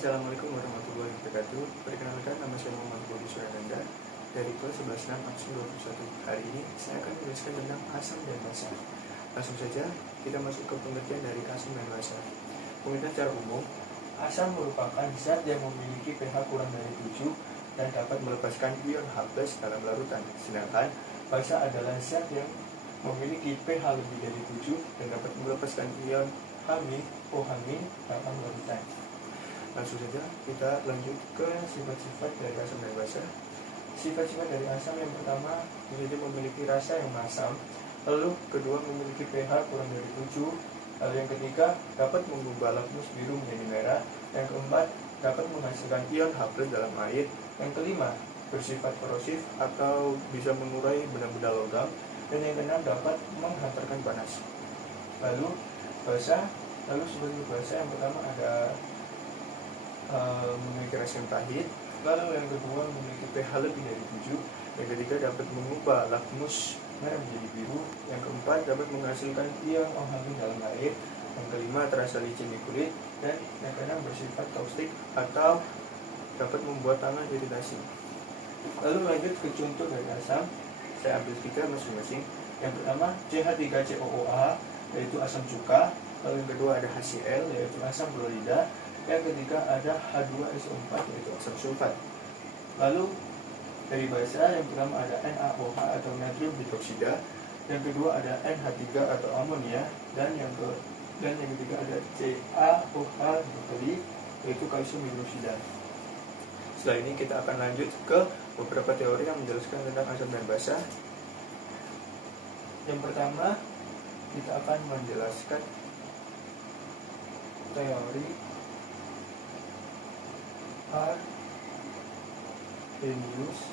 Assalamualaikum warahmatullahi wabarakatuh. Perkenalkan, nama saya Muhammad Budi Surananda dari kelas 11 6 absen 21. Hari ini saya akan menjelaskan tentang asam dan basa. Langsung saja kita masuk ke pengertian dari asam dan basa. Pengertian secara umum, asam merupakan zat yang memiliki pH kurang dari 7 dan dapat melepaskan ion H+ dalam larutan. Sedangkan basa adalah zat yang memiliki pH lebih dari 7 dan dapat melepaskan ion H- OH- dalam larutan. Langsung saja kita lanjut ke sifat-sifat dari asam dan basa. Sifat-sifat dari asam yang pertama, dia memiliki rasa yang masam. Lalu kedua, memiliki pH kurang dari 7. Lalu yang ketiga, dapat mengubah lakmus biru menjadi merah. Yang keempat, dapat menghasilkan ion H+ dalam air. Yang kelima, bersifat korosif atau bisa mengurai benda-benda logam. Dan yang keenam, dapat menghantarkan panas. Lalu basa, sebagai basa yang pertama ada memiliki rasa yang pahit. Lalu yang kedua, memiliki pH lebih dari 7. Yang ketiga, dapat mengubah lakmus merah menjadi biru. Yang keempat, dapat menghasilkan ion OH dalam air. Yang kelima, terasa licin di kulit. Dan yang keenam, bersifat kaustik atau dapat membuat tangan iritasi. Lalu lanjut ke contoh dari asam. Saya ambil 3 masing-masing. Yang pertama, CH3COOH, yaitu asam cuka. Lalu yang kedua ada HCl, yaitu asam klorida. Yang ketiga ada H2SO4, yaitu asam sulfat. Lalu dari basa yang pertama ada NaOH atau natrium hidroksida. Yang kedua ada NH3 atau amonia. Dan yang ketiga ada CaOH hidrokali, yaitu kalsium hidroksida. Setelah ini kita akan lanjut ke beberapa teori yang menjelaskan tentang asam dan basa. Yang pertama, kita akan menjelaskan teori Arrhenius.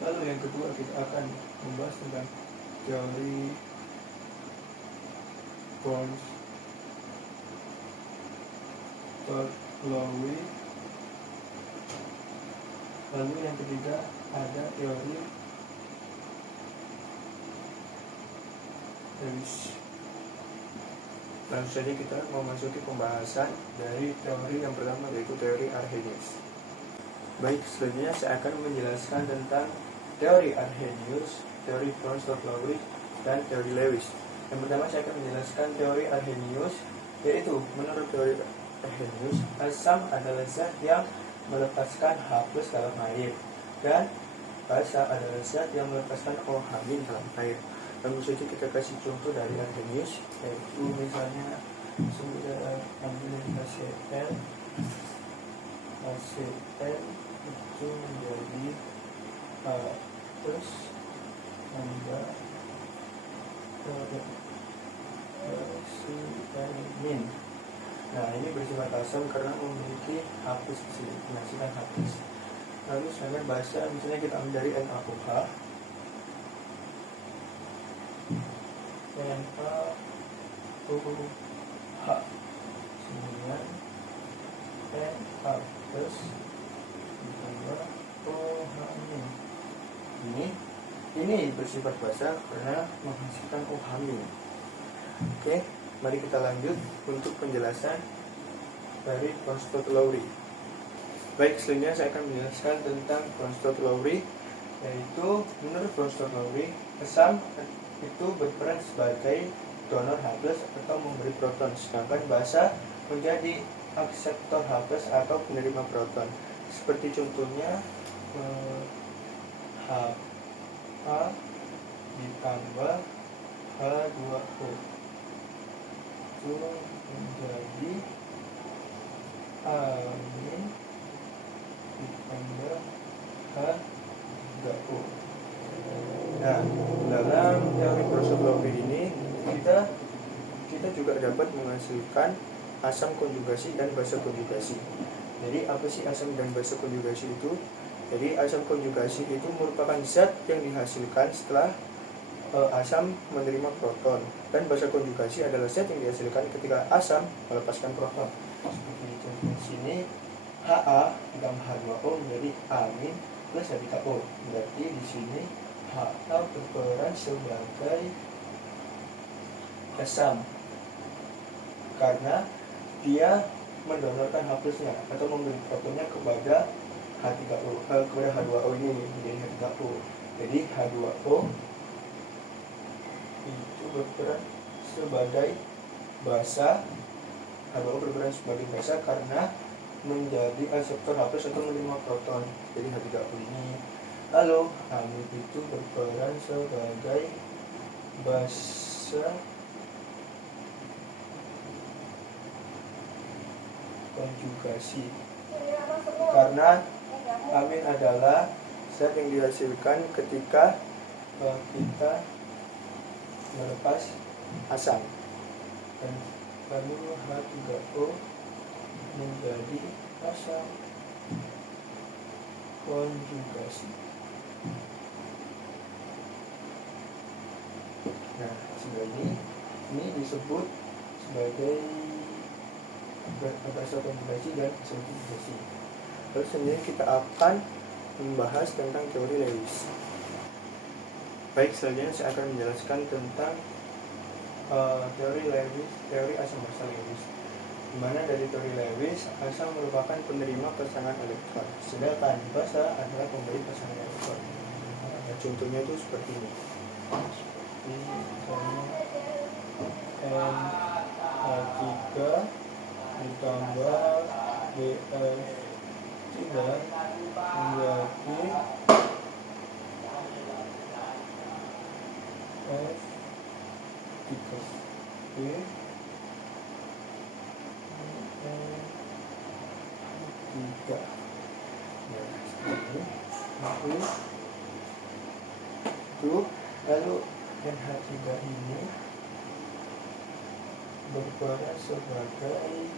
Lalu yang kedua, kita akan membahas tentang teori Bronsted-Lowry. Lalu yang ketiga ada teori Lewis. Langsung saja kita memasuki pembahasan dari teori yang pertama, yaitu teori Arrhenius. Baik, selanjutnya saya akan menjelaskan tentang teori Arrhenius, teori Bronsted-Lowry, dan teori Lewis. Yang pertama saya akan menjelaskan teori Arrhenius, yaitu menurut teori Arrhenius, asam adalah zat yang melepaskan H+ dalam air, dan basa adalah zat yang melepaskan OH- dalam air. Lalu saja kita kasih contoh dari Arrhenius, yaitu misalnya sudah ambil HCl itu menjadi terus tambah oksigen. Nah, ini bersifat asam karena memiliki H+ menghasilkan H+. Lalu sedangkan basa misalnya kita ambil dari NaOH. Kemudian NH ditambah OH-. Ini bersifat basa karena menghasilkan OH-. Oke, mari kita lanjut untuk penjelasan dari Bronsted-Lowry. Baik, selanjutnya saya akan menjelaskan tentang Bronsted-Lowry, yaitu menurut Bronsted-Lowry, asam itu berperan sebagai donor H+ atau memberi proton, sedangkan basa menjadi akseptor H+ atau penerima proton. Seperti contohnya H ditambah H2O itu menjadi amin ditambah H2O. Nah, dalam teori Bronsted-Lowry ini kita juga dapat menghasilkan asam konjugasi dan basa konjugasi. Jadi apa sih asam dan basa konjugasi itu? Jadi asam konjugasi itu merupakan zat yang dihasilkan setelah asam menerima proton, dan basa konjugasi adalah zat yang dihasilkan ketika asam melepaskan proton. Seperti contoh di sini, Ha ditambah H2O menjadi amin plus H3O. Berarti di sini Ha berperan sebagai asam karena dia mendonorkan H plusnya atau memberi protonnya kepada kepada H2O ini menjadi H3O. Jadi H2O itu berperan sebagai basa. H2O berperan sebagai basa karena menjadi aseptor H plus atau menerima proton. Jadi H3O ini. Lalu amid itu berperan sebagai basa konjugasi karena amin adalah zat yang dihasilkan ketika kita melepas asam, dan lalu H3O menjadi asam konjugasi. Nah, ini disebut sebagai basa konjugasi dan konjugasi. Lalu selanjutnya kita akan membahas tentang teori Lewis. Baik, selanjutnya saya akan menjelaskan tentang teori Lewis, teori asam basa Lewis. Di mana dari teori Lewis, asam merupakan penerima pasangan elektron, sedangkan basa adalah pemberi pasangan elektron. Nah, contohnya itu seperti ini. NH3 ditambah BF3 menjadi F3. Tiga. Nah, seperti ini. Lalu NH3 ini berperan sebagai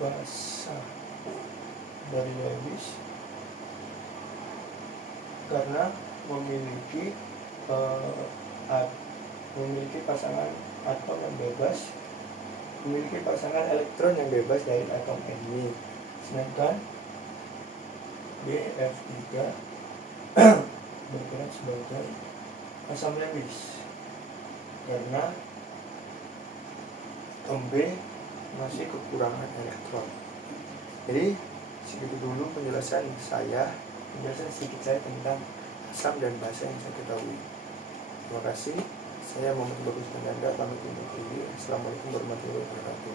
basa dari Lewis karena memiliki pasangan atom yang bebas, memiliki pasangan elektron yang bebas dari atom ini. Sedangkan BF3 berperan sebagai asam Lewis karena atom B masih kekurangan elektron. Jadi segitu dulu penjelasan sedikit saya tentang asam dan basa yang saya ketahui. Terima kasih. Saya Muhammad Bagus Nanda, pamit undur diri. Assalamualaikum warahmatullahi wabarakatuh.